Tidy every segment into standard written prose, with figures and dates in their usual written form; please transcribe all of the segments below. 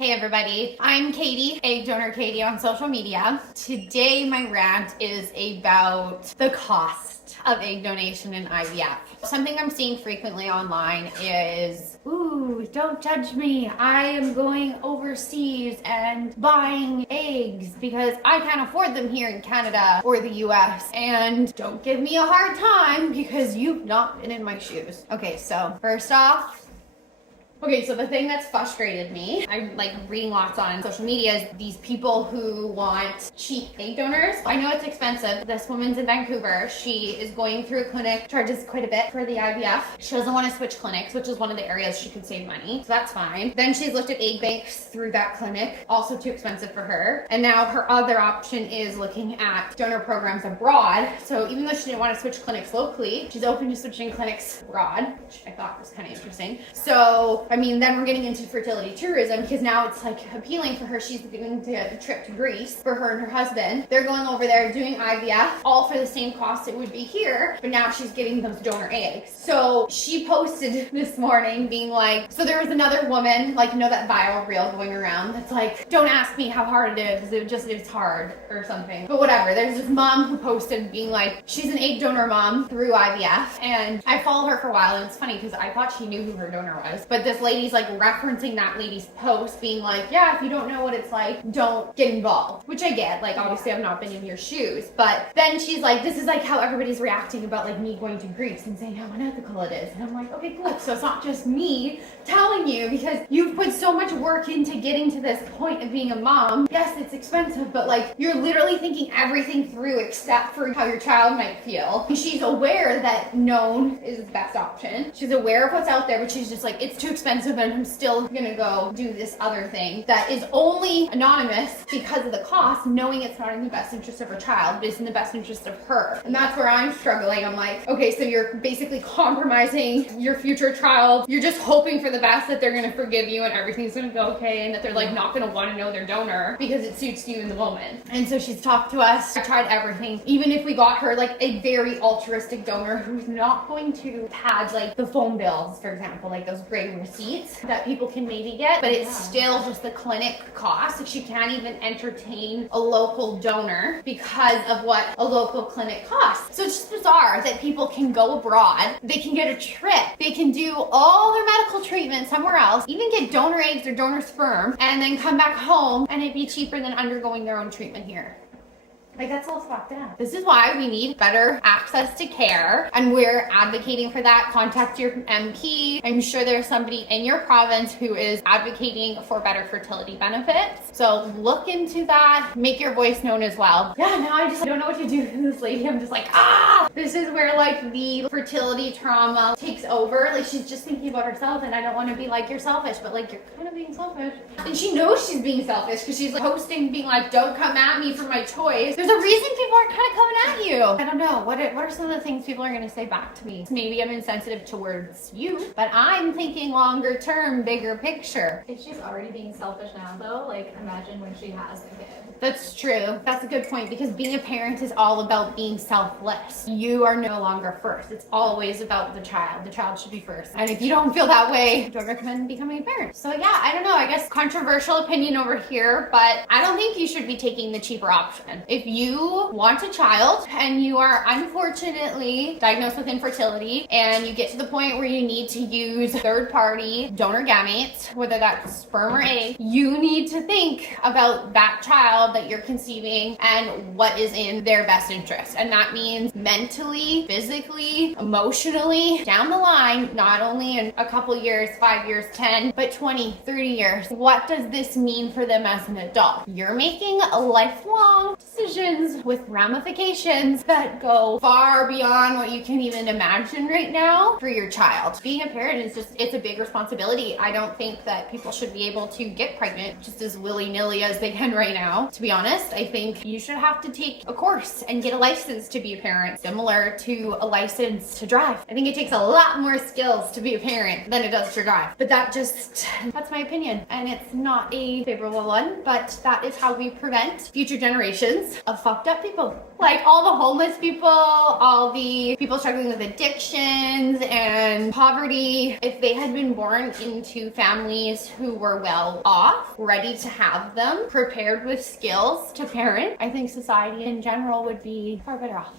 Hey everybody, I'm Katie, egg donor Katie on social media. Today my rant is about the cost of egg donation and IVF. Something I'm seeing frequently online is, ooh, don't judge me. I am going overseas and buying eggs because I can't afford them here in Canada or the US. And don't give me a hard time because you've not been in my shoes. Okay, so first off, so the thing that's frustrated me, I'm like reading lots on social media, is these people who want cheap egg donors. I know it's expensive. This woman's in Vancouver. She is going through a clinic, charges quite a bit for the IVF. She doesn't want to switch clinics, which is one of the areas she could save money. So that's fine. Then she's looked at egg banks through that clinic, also too expensive for her. And now her other option is looking at donor programs abroad. So even though she didn't want to switch clinics locally, she's open to switching clinics abroad, which I thought was kind of interesting. So I mean, then we're getting into fertility tourism because now it's like appealing for her. She's getting a trip to Greece for her and her husband. They're going over there doing IVF, all for the same cost it would be here, but now she's getting those donor eggs. So she posted this morning being like, so there was another woman, like, you know, that viral reel going around that's like, don't ask me how hard it is, it's hard or something. But whatever, there's this mom who posted being like, she's an egg donor mom through IVF, and I followed her for a while, and it's funny because I thought she knew who her donor was, but this lady's like referencing that lady's post being like, yeah, if you don't know what it's like, don't get involved, which I get. Like, obviously I've not been in your shoes, but then she's like, this is like how everybody's reacting about like me going to Greece and saying how unethical it is. And I'm like, okay, cool. So it's not just me telling you, because you've put so much work into getting to this point of being a mom. Yes, it's expensive, but like you're literally thinking everything through except for how your child might feel. She's aware that known is the best option. She's aware of what's out there, but she's just like, it's too expensive and I'm still gonna go do this other thing that is only anonymous because of the cost, knowing it's not in the best interest of her child, but it's in the best interest of her. And that's where I'm struggling. I'm like, okay, so you're basically compromising your future child. You're just hoping for the best that they're gonna forgive you and everything's gonna go okay, and that they're like not gonna want to know their donor because it suits you in the moment. And so she's talked to us. I tried everything. Even if we got her like a very altruistic donor who's not going to pad like the phone bills, for example, like those gray receipts that people can maybe get, but it's still just the clinic cost. If she can't even entertain a local donor because of what a local clinic costs. So it's just bizarre that people can go abroad, they can get a trip, they can do all their medical treatment somewhere else, even get donor eggs or donor sperm, and then come back home and it'd be cheaper than undergoing their own treatment here. Like, that's all fucked up. This is why we need better access to care, and we're advocating for that. Contact your MP. I'm sure there's somebody in your province who is advocating for better fertility benefits. So look into that. Make your voice known as well. Yeah, now I just don't know what to do with this lady. I'm just like, this is where like the fertility trauma takes over. Like, she's just thinking about herself, and I don't want to be like, you're selfish, but like, you're kind of being selfish. And she knows she's being selfish because she's like posting being like, don't come at me for my choice. There's a reason people are kind of coming at you. I don't know. What are some of the things people are going to say back to me? Maybe I'm insensitive towards you, but I'm thinking longer term, bigger picture. If she's already being selfish now, though, like, imagine when she has a kid. That's true. That's a good point, because being a parent is all about being selfless. You are no longer first. It's always about the child. The child should be first. And if you don't feel that way, I don't recommend becoming a parent. So yeah, I don't know. I guess controversial opinion over here, but I don't think you should be taking the cheaper option. If you want a child and you are unfortunately diagnosed with infertility and you get to the point where you need to use third-party donor gametes, whether that's sperm or egg, you need to think about that child that you're conceiving and what is in their best interest. And that means mentally, physically, emotionally, down the line, not only in a couple years, 5 years, 10, but 20, 30 years. What does this mean for them as an adult? You're making a lifelong decisions with ramifications that go far beyond what you can even imagine right now for your child. Being a parent is it's a big responsibility. I don't think that people should be able to get pregnant just as willy-nilly as they can right now. To be honest, I think you should have to take a course and get a license to be a parent, similar to a license to drive. I think it takes a lot more skills to be a parent than it does to drive. But that's my opinion. And it's not a favorable one, but that is how we prevent future generations of fucked up people. Like all the homeless people, all the people struggling with addictions and poverty. If they had been born into families who were well off, ready to have them, prepared with skills to parent, I think society in general would be far better off.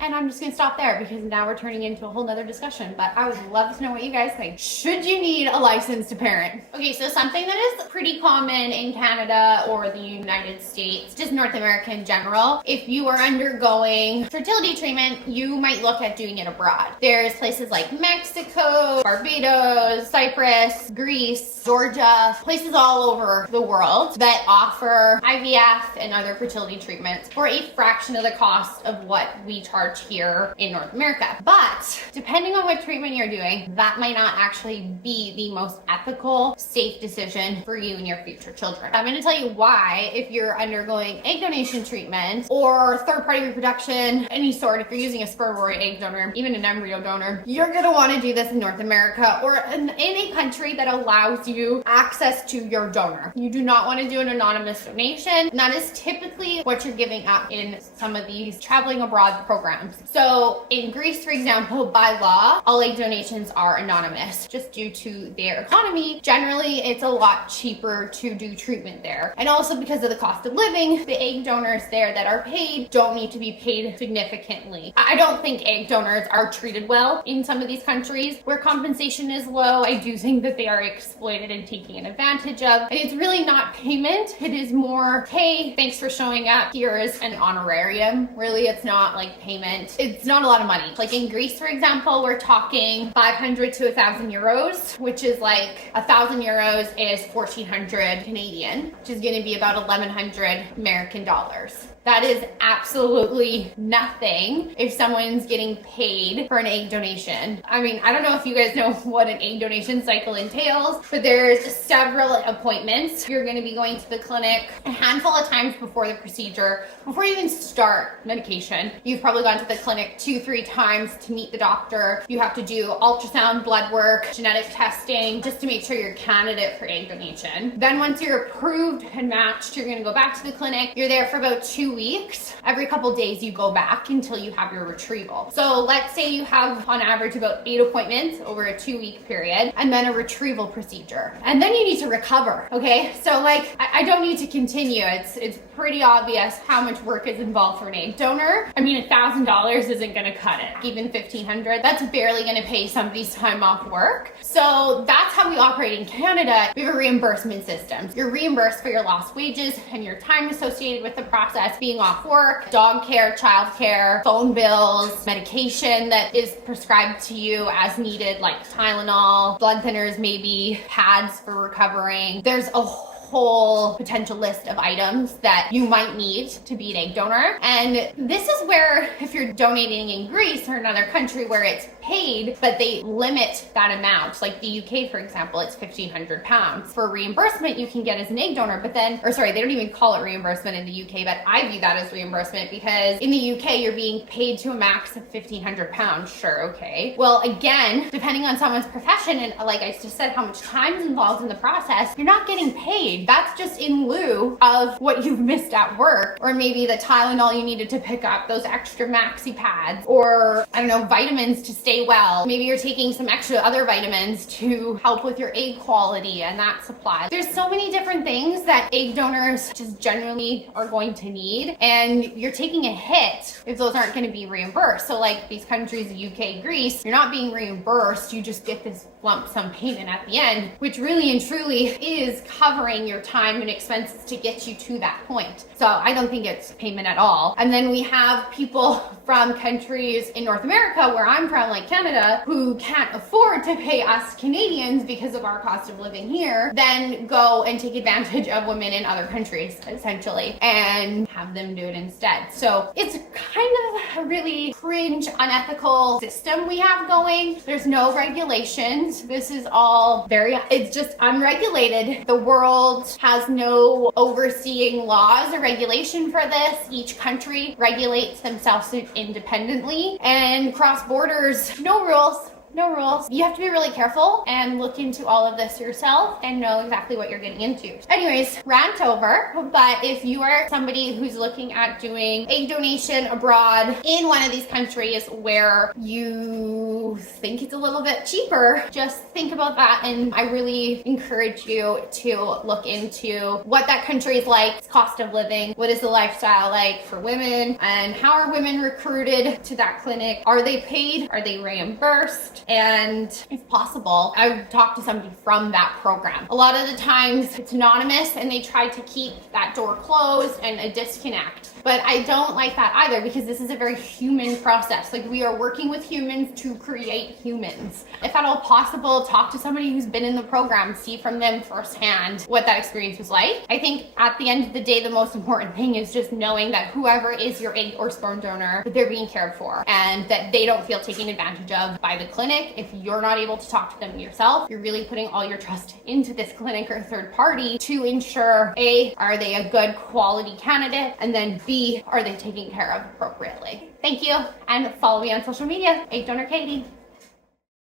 And I'm just gonna stop there because now we're turning into a whole nother discussion, but I would love to know what you guys think. Should you need a license to parent? Okay, so something that is pretty common in Canada or the United States, just North America in general, if you are undergoing fertility treatment, you might look at doing it abroad. There's places like Mexico, Barbados, Cyprus, Greece, Georgia, places all over the world that offer IVF and other fertility treatments for a fraction of the cost of what we charge here in North America. But depending on what treatment you're doing, that might not actually be the most ethical, safe decision for you and your future children. I'm going to tell you why. If you're undergoing egg donation treatment or third-party reproduction, any sort, if you're using a sperm or egg donor, even an embryo donor, you're going to want to do this in North America or in a country that allows you access to your donor. You do not want to do an anonymous donation. And that is typically what you're giving up in some of these traveling abroad programs. So in Greece, for example, by law, all egg donations are anonymous just due to their economy. Generally, it's a lot cheaper to do treatment there. And also because of the cost of living, the egg donors there that are paid don't need to be paid significantly. I don't think egg donors are treated well in some of these countries where compensation is low. I do think that they are exploited and taken advantage of. And it's really not payment. It is more, hey, thanks for showing up. Here is an honorarium. Really, it's not like payment. It's not a lot of money. Like in Greece, for example, we're talking 500 to 1,000 euros, which is like 1,000 euros is 1,400 Canadian, which is going to be about 1,100 American dollars. That is absolutely nothing if someone's getting paid for an egg donation. I mean, I don't know if you guys know what an egg donation cycle entails, but there's several appointments. You're going to be going to the clinic a handful of times before the procedure. Before you even start medication, you've probably gone to the clinic 2-3 times to meet the doctor. You have to do ultrasound, blood work, genetic testing, just to make sure you're a candidate for egg donation. Then once you're approved and matched, you're going to go back to the clinic. You're there for about 2 weeks. Every couple days you go back until you have your retrieval. So let's say you have on average about 8 appointments over a 2-week period and then a retrieval procedure. And then you need to recover. Okay. So like, I don't need to continue. It's pretty obvious how much work is involved for an egg donor. I mean, $1,000 isn't going to cut it. Even $1,500, that's barely going to pay somebody's time off work. So that's how we operate in Canada. We have a reimbursement system. You're reimbursed for your lost wages and your time associated with the process, being off work, dog care, child care, phone bills, medication that is prescribed to you as needed, like Tylenol, blood thinners, maybe pads for recovering. There's a whole potential list of items that you might need to be an egg donor. And this is where, if you're donating in Greece or another country where it's paid, but they limit that amount, like the UK, for example, it's £1,500. For reimbursement, you can get as an egg donor, but then, or sorry, they don't even call it reimbursement in the UK, but I view that as reimbursement because in the UK, you're being paid to a max of £1,500. Sure, okay. Well, again, depending on someone's profession, and like I just said, how much time is involved in the process, you're not getting paid. That's just in lieu of what you've missed at work, or maybe the Tylenol you needed to pick up, those extra maxi pads, or I don't know, vitamins to stay well. Maybe you're taking some extra other vitamins to help with your egg quality and that supply. There's so many different things that egg donors just generally are going to need, and you're taking a hit if those aren't going to be reimbursed. So like these countries, the UK, Greece, you're not being reimbursed, you just get this lump sum payment at the end, which really and truly is covering your time and expenses to get you to that point. So I don't think it's payment at all. And then we have people from countries in North America, where I'm from, like Canada, who can't afford to pay us Canadians because of our cost of living here, then go and take advantage of women in other countries, essentially, and have them do it instead. So it's kind of a really cringe, unethical system we have going. There's no regulations. This is all it's just unregulated. The world has no overseeing laws or regulation for this. Each country regulates themselves independently, and cross borders, no rules. No rules. You have to be really careful and look into all of this yourself and know exactly what you're getting into. Anyways, rant over. But if you are somebody who's looking at doing egg donation abroad in one of these countries where you think it's a little bit cheaper, just think about that. And I really encourage you to look into what that country is like, cost of living, what is the lifestyle like for women, and how are women recruited to that clinic? Are they paid? Are they reimbursed? And if possible, I would talk to somebody from that program. A lot of the times it's anonymous and they try to keep that door closed and a disconnect. But I don't like that either, because this is a very human process. Like, we are working with humans to create humans. If at all possible, talk to somebody who's been in the program, see from them firsthand what that experience was like. I think at the end of the day, the most important thing is just knowing that whoever is your egg or sperm donor, that they're being cared for and that they don't feel taken advantage of by the clinic. If you're not able to talk to them yourself, you're really putting all your trust into this clinic or third party to ensure A, are they a good quality candidate? And then B, are they taken care of appropriately? Thank you, and follow me on social media, Egg Donor Katie.